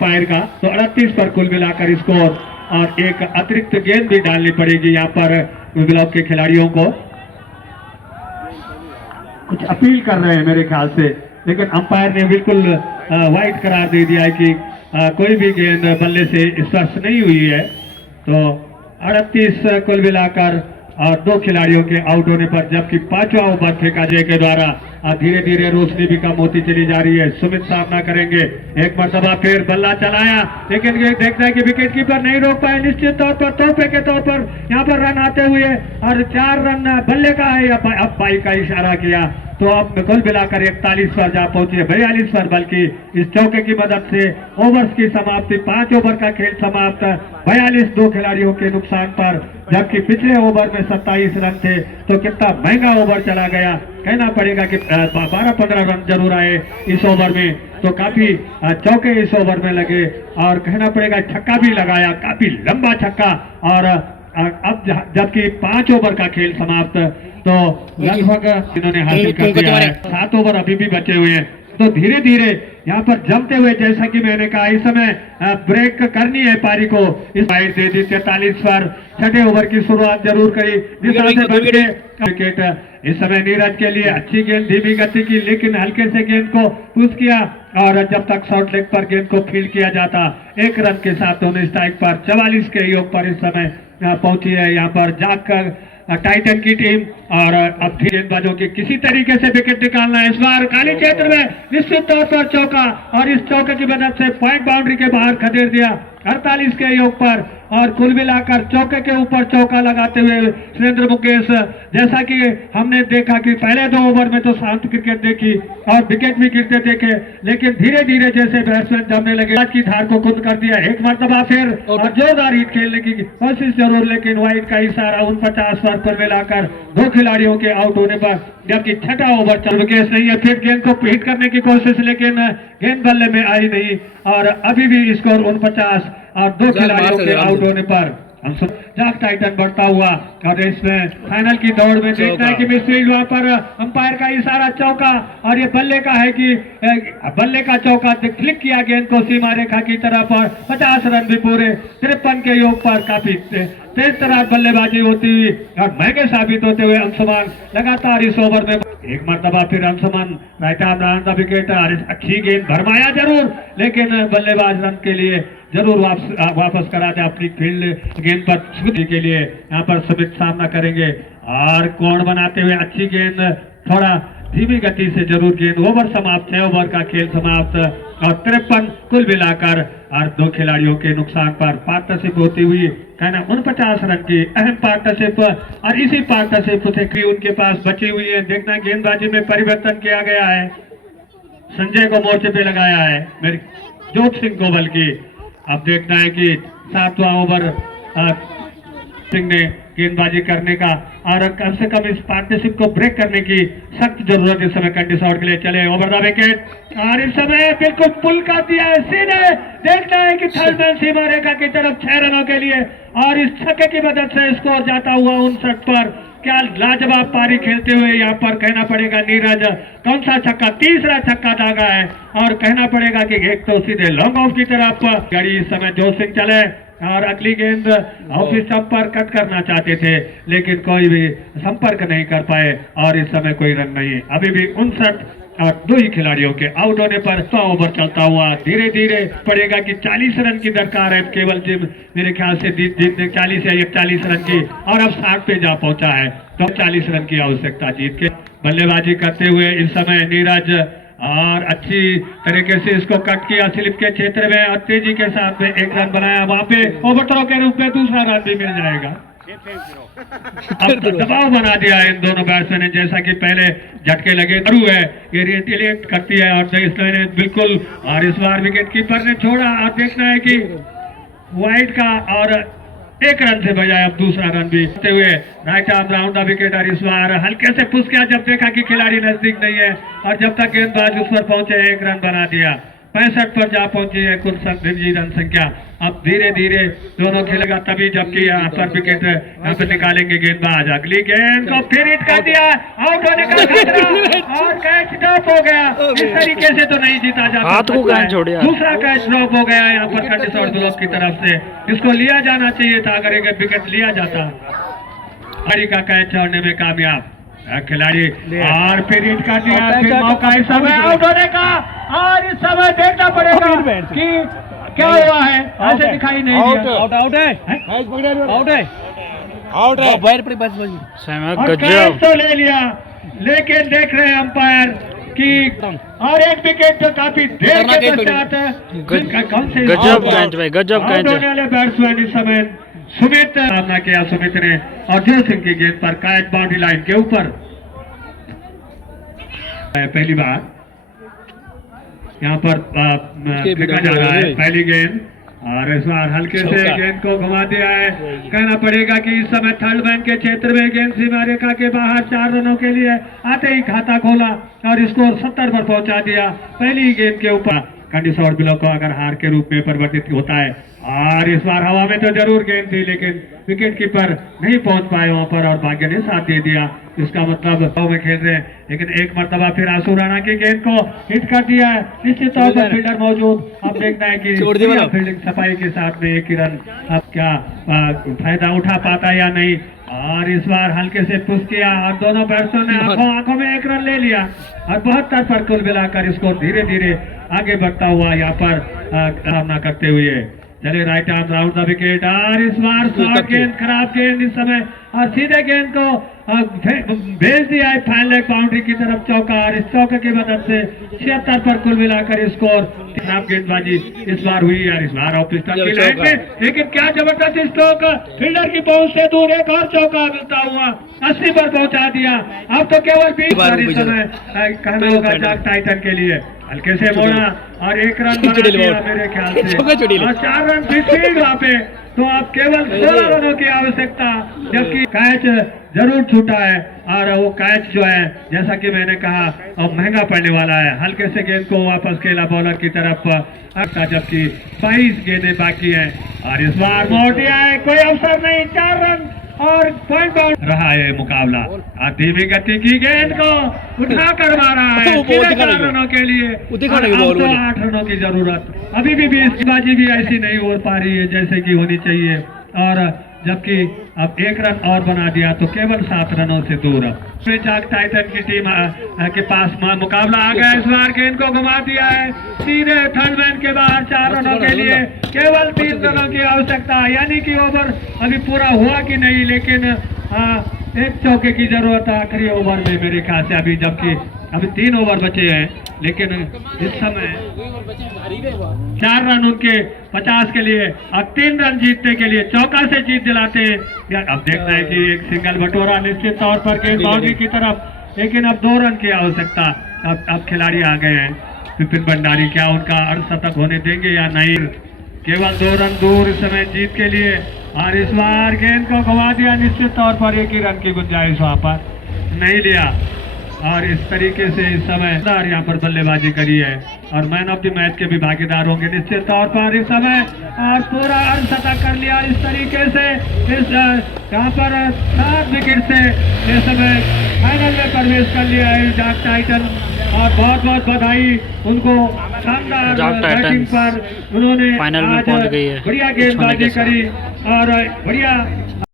Umpire का। तो 38 पर कुल मिलाकर स्कोर, और एक अतिरिक्त गेंद भी डालनी पड़ेगी यहाँ पर ब्लॉक के खिलाड़ियों को। कुछ अपील कर रहे हैं मेरे ख्याल से, लेकिन अंपायर ने बिल्कुल वाइड करार दे दिया है कि कोई भी गेंद बल्ले से स्पर्श नहीं हुई है। तो 38 कुल मिलाकर और 2 खिलाड़ियों के आउट होने पर, जबकि 5वां ओवर फेंका जय के द्वारा धीरे धीरे रोशनी भी कम होती चली जा रही है। सुमित सामना करेंगे, एक मरतबा फिर बल्ला चलाया, लेकिन ये देखता है कि विकेट कीपर नहीं रोक पाए। निश्चित तौर पर तोहफे के तौर पर यहाँ पर रन आते हुए, और 4 रन बल्ले का है, अब पाई का इशारा किया। तो अब कुल मिलाकर 41 पर जा पहुंचे, 42 पर, बल्कि इस चौके की मदद से ओवर्स की समाप्ति, 5 ओवर का खेल समाप्त, 42 2 खिलाड़ियों के नुकसान पर। जबकि पिछले ओवर में 27 रन थे, तो कितना महंगा ओवर चला गया। कहना पड़ेगा कि 12-15 रन जरूर आए इस ओवर में, तो काफी चौके इस ओवर में लगे, और कहना पड़ेगा छक्का भी लगाया, काफी लंबा छक्का। और अब जबकि 5 ओवर का खेल समाप्त, तो लगभग इन्होंने हासिल कर दिया है। 7 ओवर अभी भी बचे हुए हैं, तो धीरे धीरे यहाँ पर जमते हुए, जैसा कि मैंने कहा, इस समय ब्रेक करनी है पारी को। इस साइड दे दी 43 पर, 6ठे ओवर की शुरुआत जरूर करी विकेट। इस समय नीरज के लिए अच्छी गेंद, धीमी गति की, लेकिन हल्के से गेंद को पुश किया, और जब तक शॉर्ट लेग पर गेंद को फील्ड किया जाता, 1 रन के साथ दोनों स्ट्राइक पर 44 के योग पर इस समय पहुंची है यहाँ पर जाकर टाइटन की टीम। और अब गेंदबाजों की किसी तरीके से विकेट निकालना है। इस बार खाली क्षेत्र में निश्चित तौर पर चौका, और इस चौके की मदद से पॉइंट बाउंड्री के बाहर खदेड़ दिया 48 के योग पर। और कुल मिलाकर चौके के ऊपर चौका लगाते हुए सुरेंद्र मुकेश, जैसा कि हमने देखा कि पहले 2 ओवर में तो शांत क्रिकेट देखी और विकेट भी गिरते देखे, लेकिन धीरे धीरे जैसे बैट्समैन जमने लगे, आज की धार को खुद कर दिया। एक मरतबा फिर और जोरदार हिट खेलने की कोशिश जरूर, लेकिन वाइड का इशारा 49 पर कुल मिलाकर 2 खिलाड़ियों के आउट होने पर। जबकि 6ठा ओवर चल, मुकेश नहीं है, फिर गेंद को हिट करने की कोशिश, लेकिन गेंद बल्ले में आई नहीं, और अभी भी स्कोर 49 और 2 खिलाड़ियों के आउट होने पर हम जाग टाइटन बढ़ता हुआ। और इसमें फाइनल की दौड़ में देखना है कि मिसफील्ड, वहां पर अंपायर का इशारा चौका, और ये बल्ले का है कि बल्ले का चौका, क्लिक किया गेंद को सीमा रेखा की तरफ, और 50 रन भी पूरे 53 के योग पर। काफी तेज तरह बल्लेबाजी होती हुई और महंगे साबित होते हुए अंशुमान लगातार इस ओवर में एक मरतबा फिर अंशुमान राइट आर्म रन का विकेट। अच्छी गेंद भरमाया जरूर, लेकिन बल्लेबाज रन के लिए जरूर वापस करा दे अपनी फील्ड गेंद पर। के लिए यहाँ पर सुमित सामना करेंगे, और कोण बनाते हुए अच्छी गेंद, थोड़ा धीमी गति से जरूर गेंद। ओवर समाप्त, 6 ओवर का खेल समाप्त, और 53 कुल मिलाकर, और 2 खिलाड़ियों के नुकसान पर पार्टनरशिप होती हुई कहना 49 रन की अहम पार्टनरशिप। और इसी पार्टनरशिप से उनके पास बची हुई है। देखना गेंदबाजी में परिवर्तन किया गया है, संजय को मोर्चे पे लगाया है, मेरे जोत सिंह को, बल्कि अब देखना है कि 7वां ओवर सिंह ने गेंदबाजी करने का, और कम से कम इस पार्टनरशिप को ब्रेक करने की सख्त जरूरत इस समय कंडी शॉट के लिए। चले ओवर द विकेट, और इस समय बिल्कुल पुल कर दिया है सीधे। देखना है कि थर्ड मैन सीमा रेखा की तरफ 6 रनों के लिए, और इस छक्के की मदद से स्कोर जाता हुआ 59 पर। क्या लाजवाब पारी खेलते हुए यहाँ पर कहना पड़ेगा नीरज, कौन सा छक्का, तीसरा छक्का दागा है, और कहना पड़ेगा कि एक तो सीधे लॉन्ग ऑफ की तरफ गाड़ी इस समय जोत सिंह चले, और अगली गेंद ऑफ स्टंप पर कट करना चाहते थे, लेकिन कोई भी संपर्क नहीं कर पाए, और इस समय कोई रन नहीं। अभी भी 59 और 2 ही खिलाड़ियों के आउट होने पर 100 ओवर चलता हुआ धीरे धीरे पड़ेगा कि 40 रन की दरकार है केवल, मेरे ख्याल से 40 या 41 रन की, और अब 60 पे जा पहुंचा है, तो 40 रन की आवश्यकता जीत के बल्लेबाजी करते हुए इस समय नीरज, और अच्छी तरीके से इसको कट किया स्लिप के क्षेत्र में, और तेजी के साथ में 1 रन बनाया। वहां पे ओवरथ्रो के रूप में दूसरा रन भी मिल जाएगा। अब दबाव बना दिया है इन दोनों बैट्समैन ने, जैसा कि पहले झटके लगे है, ये रिटेलिएट करती है, और इसने बिल्कुल, और इस बार विकेट कीपर ने छोड़ा, और देखना है कि वाइड का, और 1 रन से बजाय अब दूसरा रन भी हुए right arm round the wicket. और इस बार हल्के से पुश किया, जब देखा कि खिलाड़ी नजदीक नहीं है, और जब तक गेंदबाज उस पर पहुंचे 1 रन बना दिया। 65 पर जा पहुंची है कुल रन संख्या। अब धीरे धीरे दोनों खेलेगा तभी जबकि यहाँ पर विकेट यहाँ पर निकालेंगे गेंदबाज। अगली गेंद को फिर हिट कर दिया, आउट होने का खतरा और कैच ड्रॉप हो गया। इस तरीके से तो नहीं जीता जा सकता है। दूसरा कैच ड्रॉप हो गया यहाँ पर कंडिशनर ग्लोव की तरफ से, इसको लिया जाना चाहिए था अगर एक विकेट लिया जाता। हरी का कैच छोड़ने में कामयाब खिलाड़ी और फिर हिट कर दिया। फिर मौका इस समय आउट होने का और इस समय देखना पड़ेगा कि क्या हुआ है, ऐसे दिखाई नहीं दिया। आउट है, आउट है, आउट है। और कैच तो ले लिया लेकिन देख रहे हैं अंपायर कि और एक विकेट तो काफी देर के पश्चात गजब आउट होने वाले बैट्समैन इस समय सुमित सामना किया। सुमित ने और जय सिंह की गेंद पर कैच बाउंड्री लाइन के ऊपर। पहली बार यहाँ पर फेंका जा रहा है पहली गेंद और इस बार हल्के से गेंद को घुमा दिया है। कहना पड़ेगा कि इस समय थर्ड मैन के क्षेत्र में गेंद सीमा रेखा के बाहर 4 रनों के लिए आते ही खाता खोला और स्कोर 70 पर पहुंचा दिया। पहली गेंद के ऊपर कंडीशनर ग्लोव को अगर हार के रूप में परिवर्तित होता है और इस बार हवा में तो जरूर गेंद थी लेकिन विकेट कीपर नहीं पहुंच पाए वहां पर और भाग्य ने साथ दे दिया। इसका मतलब में खेल रहे हैं लेकिन एक मर्तबा फिर आंसू राणा की गेंद को हिट कर दिया है। निश्चित तौर पर फील्डर मौजूद, अब देखना है कि फील्डिंग सफाई के साथ में एक ही रन अब क्या फायदा उठा पाता या नहीं। और इस बार हल्के से पुश किया और दोनों बैट्समैन ने आंखों में एक रन ले लिया और 72 पर कुल मिलाकर इसको धीरे धीरे आगे बढ़ता हुआ यहाँ पर सामना करते हुए चले। Right arm round the wicket और इस बार शॉर्ट गेंद, खराब गेंद इस समय और सीधे गेंद को भेज दिया है फाइनल लेग बाउंड्री की तरफ चौका और इस चौके की मदद से 76 पर कुल मिलाकर स्कोर। खराब गेंदबाजी इस बार हुई और इस बार ऑफ स्टंप की लाइन में लेकिन क्या जबरदस्त स्ट्रोक, फील्डर की पहुंच से दूर एक और चौका मिलता हुआ 80 पर पहुंचा दिया। अब तो केवल 20 पर इस समय कहना होगा जाग टाइटन के लिए। हल्के से मोड़ा और एक रन बना दिया मेरे ख्याल से और 4 रन फिर वहां पे तो अब केवल 16 रनों की आवश्यकता, जबकि कैच जरूर छूटा है और वो कैच जो है जैसा कि मैंने कहा अब महंगा पड़ने वाला है। हल्के से गेंद को वापस खेला बॉलर की तरफ जबकि 22 गेंदें बाकी हैं और इस बार मोड़ दिया है, कोई अवसर नहीं, 4 रन और पॉइंट बाउंड रहा है मुकाबला। धीमी गति की गेंद को उठा कर मारा है 4 रनों के लिए, 8 रनों की जरूरत। अभी भी गेंदबाजी भी ऐसी नहीं हो पा रही है जैसे कि होनी चाहिए और जबकि अब 1 रन और बना दिया तो केवल 7 रनों से दूर। जाग टाइटन की टीम के पास मुकाबला आ गया। इस बार गेंद को घुमा दिया है सीधे थर्ड मैन के बाहर 4 रनों के लिए केवल 3 रनों की आवश्यकता, यानी कि ओवर अभी पूरा हुआ कि नहीं लेकिन एक चौके की जरूरत है आखिरी ओवर में मेरे ख्याल से अभी, जबकि अभी 3 ओवर बचे हैं लेकिन इस समय 4 रन उनके 50 के लिए और 3 रन जीतने के लिए चौका से जीत दिलाते हैं। अब देखना है कि एक सिंगल बटोरा निश्चित तौर पर गेंद बाउंड्री की तरफ, लेकिन अब 2 रन की आवश्यकता। अब खिलाड़ी आ गए हैं विपिन भंडारी, क्या उनका अर्धशतक होने देंगे या नहीं। केवल 2 रन दूर इस समय जीत के लिए और इस बार गेंद को घुमा दिया, निश्चित तौर पर 1 ही रन की गुंजाइश वहां पर नहीं लिया और इस तरीके से इस समय यहाँ पर बल्लेबाजी करी है और मैन ऑफ द मैच के भी भागीदार होंगे निश्चित तौर पर इस समय और पूरा अर्धशतक कर लिया इस तरीके से। इस यहाँ पर 7 विकेट से इस समय फाइनल में प्रवेश कर लिया है जाग टाइटन और बहुत बहुत बधाई उनको, शानदार बैटिंग पर उन्होंने आज बढ़िया गेंदबाजी करी और बढ़िया